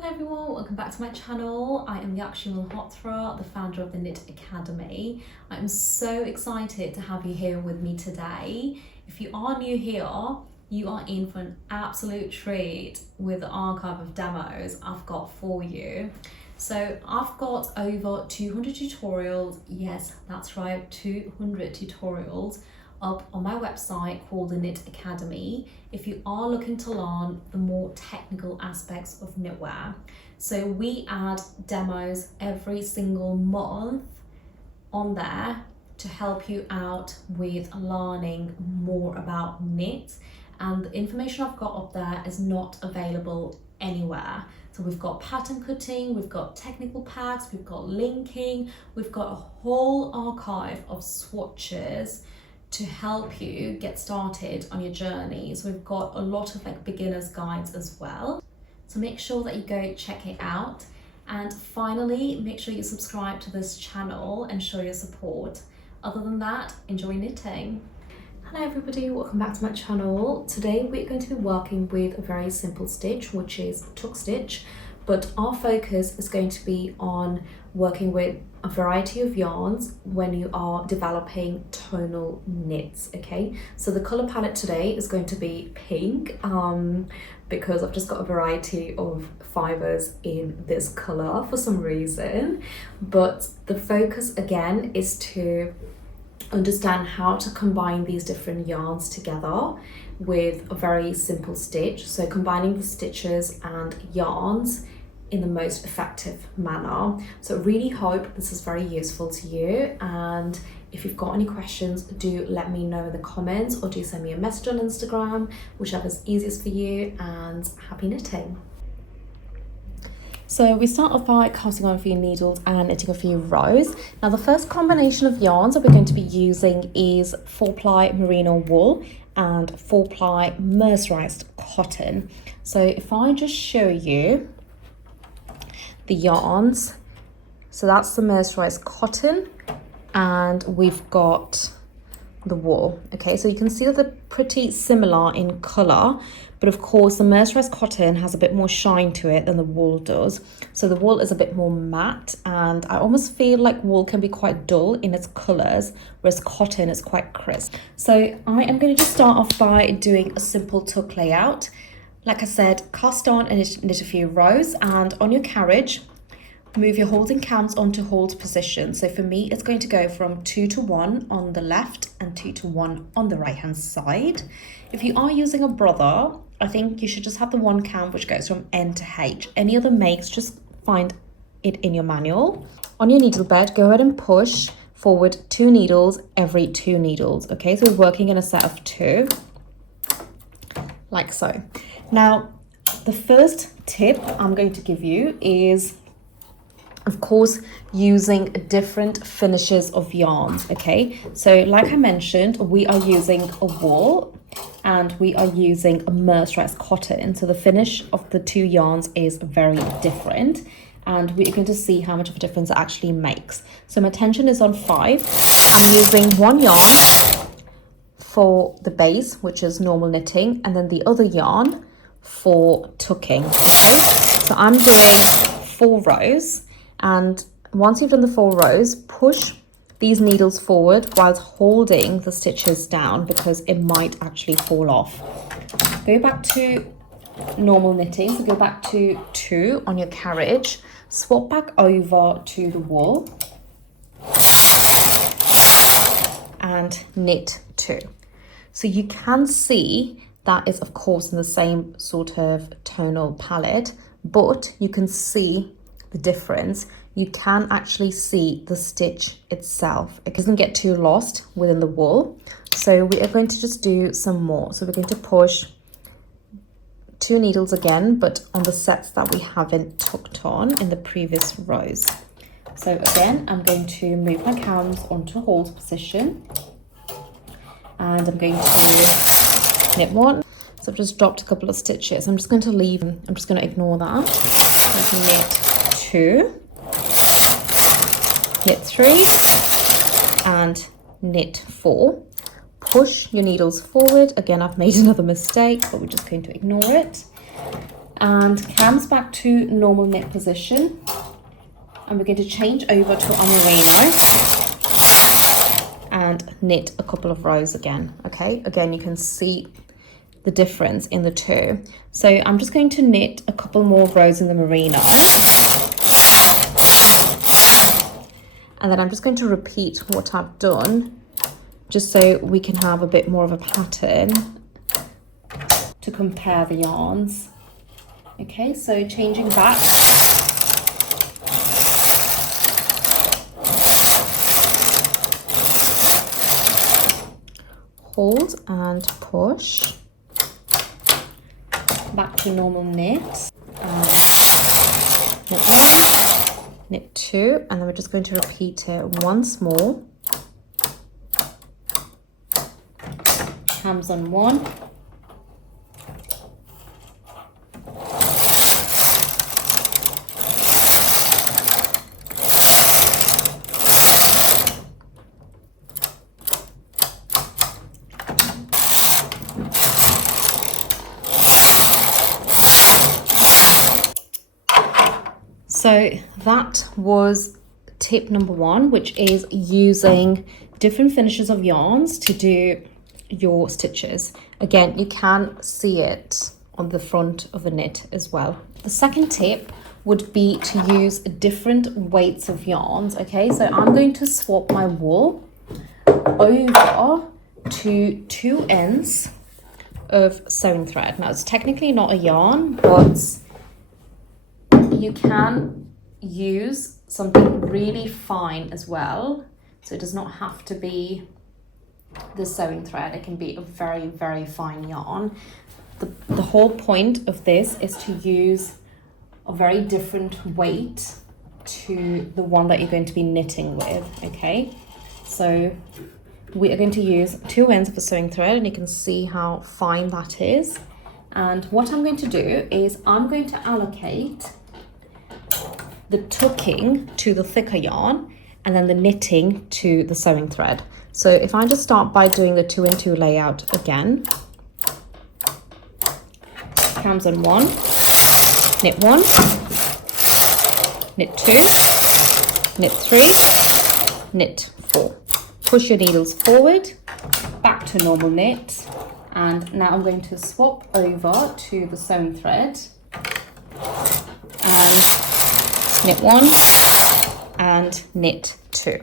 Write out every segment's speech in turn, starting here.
Hello everyone, welcome back to my channel. I am Yakshi Malhotra, the founder of the Knit Academy. I'm so excited to have you here with me today. If you are new here, you are in for an absolute treat with the archive of demos I've got for you. So I've got over 200 tutorials, yes, that's right, 200 tutorials up on my website called the Knit Academy if you are looking to learn the more technical aspects of knitwear. So we add demos every single month on there to help you out with learning more about knit, and the information I've got up there is not available anywhere. So we've got pattern cutting, we've got technical packs, we've got linking, we've got a whole archive of swatches to help you get started on your journey. So we've got a lot of beginners guides as well. So make sure that you go check it out. And finally, make sure you subscribe to this channel and show your support. Other than that, enjoy knitting. Hello everybody, welcome back to my channel. Today we're going to be working with a very simple stitch, which is tuck stitch, but our focus is going to be on working with a variety of yarns when you are developing tonal knits. Okay, so the color palette today is going to be pink because I've just got a variety of fibers in this color for some reason, but the focus again is to understand how to combine these different yarns together with a very simple stitch. So combining the stitches and yarns in the most effective manner. So I really hope this is very useful to you, and if you've got any questions, do let me know in the comments or do send me a message on Instagram, whichever's easiest for you, and happy knitting. So we start off by casting on a few needles and knitting a few rows. Now the first combination of yarns that we're going to be using is 4-ply merino wool and 4-ply mercerized cotton. So if I just show you the yarns, so that's the mercerized cotton and we've got the wool. Okay, so you can see that they're pretty similar in color, but of course the mercerized cotton has a bit more shine to it than the wool does. So the wool is a bit more matte, and I almost feel like wool can be quite dull in its colors, whereas cotton is quite crisp. So I am going to just start off by doing a simple tuck layout. Like I said, cast on and knit a few rows, and on your carriage, move your holding counts onto hold position. So for me, it's going to go from 2 to 1 on the left and 2 to 1 on the right hand side. If you are using a brother, I think you should just have the one count which goes from N to H. Any other makes, just find it in your manual. On your needle bed, go ahead and push forward 2 needles every 2 needles. Okay, so we're working in a set of 2, like so. Now, the first tip I'm going to give you is, of course, using different finishes of yarns. Okay, so like I mentioned, we are using a wool and we are using a mercerized cotton. So the finish of the 2 yarns is very different, and we're going to see how much of a difference it actually makes. So my tension is on 5. I'm using 1 yarn for the base, which is normal knitting, and then the other yarn for tucking. Okay, so I'm doing 4 rows, and once you've done the 4 rows, push these needles forward whilst holding the stitches down because it might actually fall off. Go back to normal knitting, so go back to 2 on your carriage, swap back over to the wool and knit 2. So you can see that is of course in the same sort of tonal palette, but you can see the difference. You can actually see the stitch itself. It doesn't get too lost within the wool. So we are going to just do some more. So we're going to push 2 needles again, but on the sets that we haven't tucked on in the previous rows. So again, I'm going to move my counts onto hold position, and I'm going to knit 1. So I've just dropped a couple of stitches. I'm just going to leave, I'm just going to ignore that. So knit 2, knit 3 and knit 4. Push your needles forward. Again, I've made another mistake, but we're just going to ignore it. and cams back to normal knit position. And we're going to change over to our merino and knit a couple of rows again. Okay, again, you can see the difference in the two. So I'm just going to knit a couple more rows in the merino. And then I'm just going to repeat what I've done, just so we can have a bit more of a pattern to compare the yarns. Okay, so changing back. Hold and push. Back to normal knit. Knit one, knit two, and then we're just going to repeat it once more. Cams on one. So that was tip number one, which is using different finishes of yarns to do your stitches. Again, you can see it on the front of the knit as well. The second tip would be to use different weights of yarns. Okay, so I'm going to swap my wool over to 2 ends of sewing thread. Now, it's technically not a yarn, but you can use something really fine as well. So it does not have to be the sewing thread. It can be a very, very fine yarn. The whole point of this is to use a very different weight to the one that you're going to be knitting with, okay? So we are going to use 2 ends of a sewing thread, and you can see how fine that is. And what I'm going to do is I'm going to allocate the tucking to the thicker yarn and then the knitting to the sewing thread. So if I just start by doing the 2 and 2 layout again, cams on 1, knit 1, knit 2, knit 3, knit 4. Push your needles forward, back to normal knit, and now I'm going to swap over to the sewing thread and knit 1 and knit 2.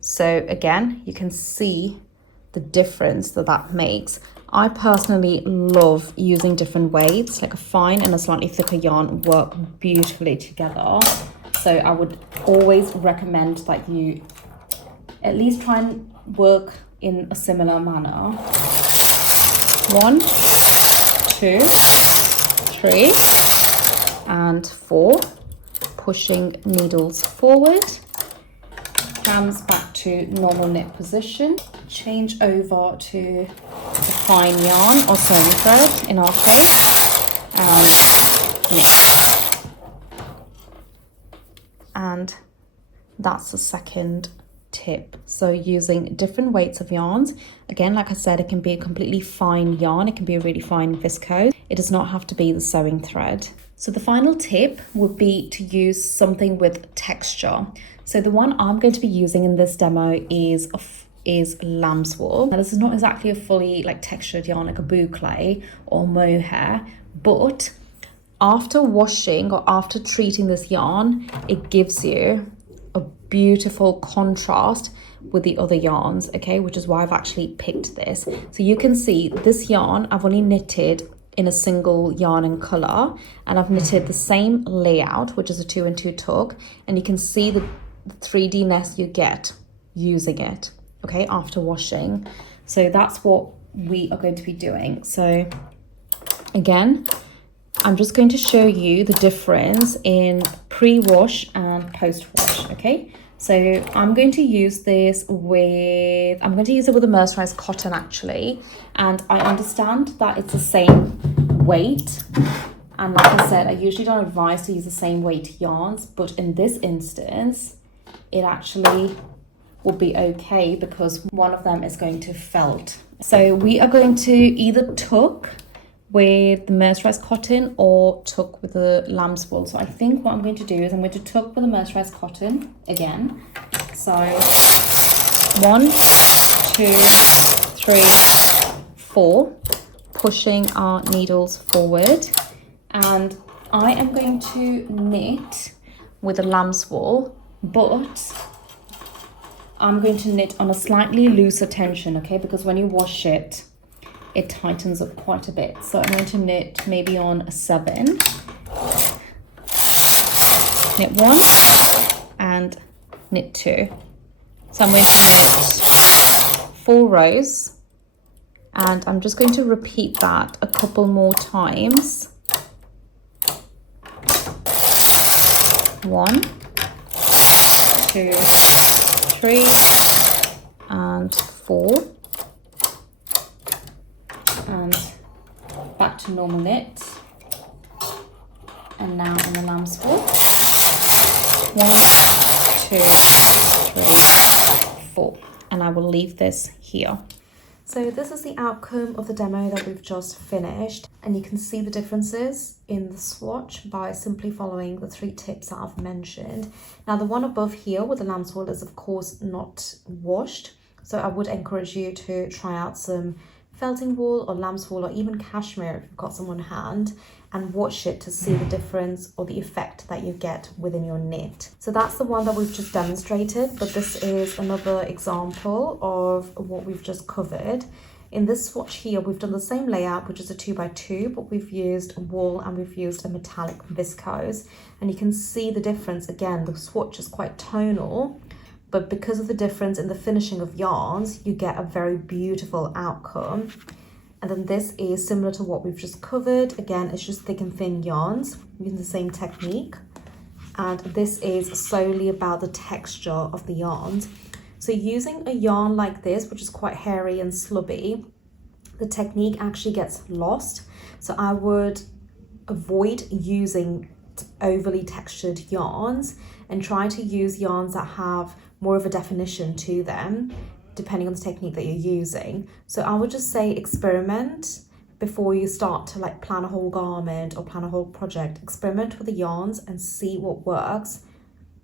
So again, you can see the difference that makes. I personally love using different weights, like a fine and a slightly thicker yarn work beautifully together. So I would always recommend that you at least try and work in a similar manner. 1, 2, 3, and 4. Pushing needles forward, cams back to normal knit position, change over to the fine yarn or sewing thread in our case, and knit. And that's the second tip. So using different weights of yarns. Again, like I said, it can be a completely fine yarn, it can be a really fine viscose. It does not have to be the sewing thread. So the final tip would be to use something with texture. So the one I'm going to be using in this demo is lamb's wool. Now, this is not exactly a fully textured yarn like a boucle or mohair, but after washing or after treating this yarn, it gives you a beautiful contrast with the other yarns, okay, which is why I've actually picked this. So you can see this yarn I've only knitted in a single yarn and colour, and I've knitted the same layout, which is a 2 and 2 tuck, and you can see the 3D-ness you get using it, okay, after washing. So that's what we are going to be doing. So again, I'm just going to show you the difference in pre-wash and post-wash, okay? So I'm going to use this with, I'm going to use it with a mercerized cotton actually, and I understand that it's the same weight, and like I said, I usually don't advise to use the same weight yarns, but in this instance, it actually will be okay because one of them is going to felt. So we are going to either tuck with the mercerized cotton or tuck with the lamb's wool. So I think what I'm going to do is I'm going to tuck with the mercerized cotton again. So 1, 2, 3, 4, pushing our needles forward, and I am going to knit with a lamb's wool, but I'm going to knit on a slightly looser tension, okay, because when you wash it, it tightens up quite a bit. So I'm going to knit maybe on a 7, knit 1 and knit 2. So I'm going to knit 4 rows, and I'm just going to repeat that a couple more times. 1, 2, 3 and 4, and back to normal knit, and now in the lamb's wool. 1, 2, 3, 4, and I will leave this here. So this is the outcome of the demo that we've just finished, and you can see the differences in the swatch by simply following the 3 tips that I've mentioned. Now the one above here with the lamb's wool is of course not washed, so I would encourage you to try out some felting wool or lamb's wool or even cashmere if you've got some on hand, and wash it to see the difference or the effect that you get within your knit. So that's the one that we've just demonstrated, but this is another example of what we've just covered. In this swatch here, we've done the same layout, which is a 2x2, but we've used wool and we've used a metallic viscose. And you can see the difference. Again, the swatch is quite tonal, but because of the difference in the finishing of yarns, you get a very beautiful outcome. And then this is similar to what we've just covered. Again, it's just thick and thin yarns using the same technique. And this is solely about the texture of the yarns. So using a yarn like this, which is quite hairy and slubby, the technique actually gets lost. So I would avoid using overly textured yarns and try to use yarns that have more of a definition to them, depending on the technique that you're using. So I would just say experiment before you start to like plan a whole garment or plan a whole project. Experiment with the yarns and see what works,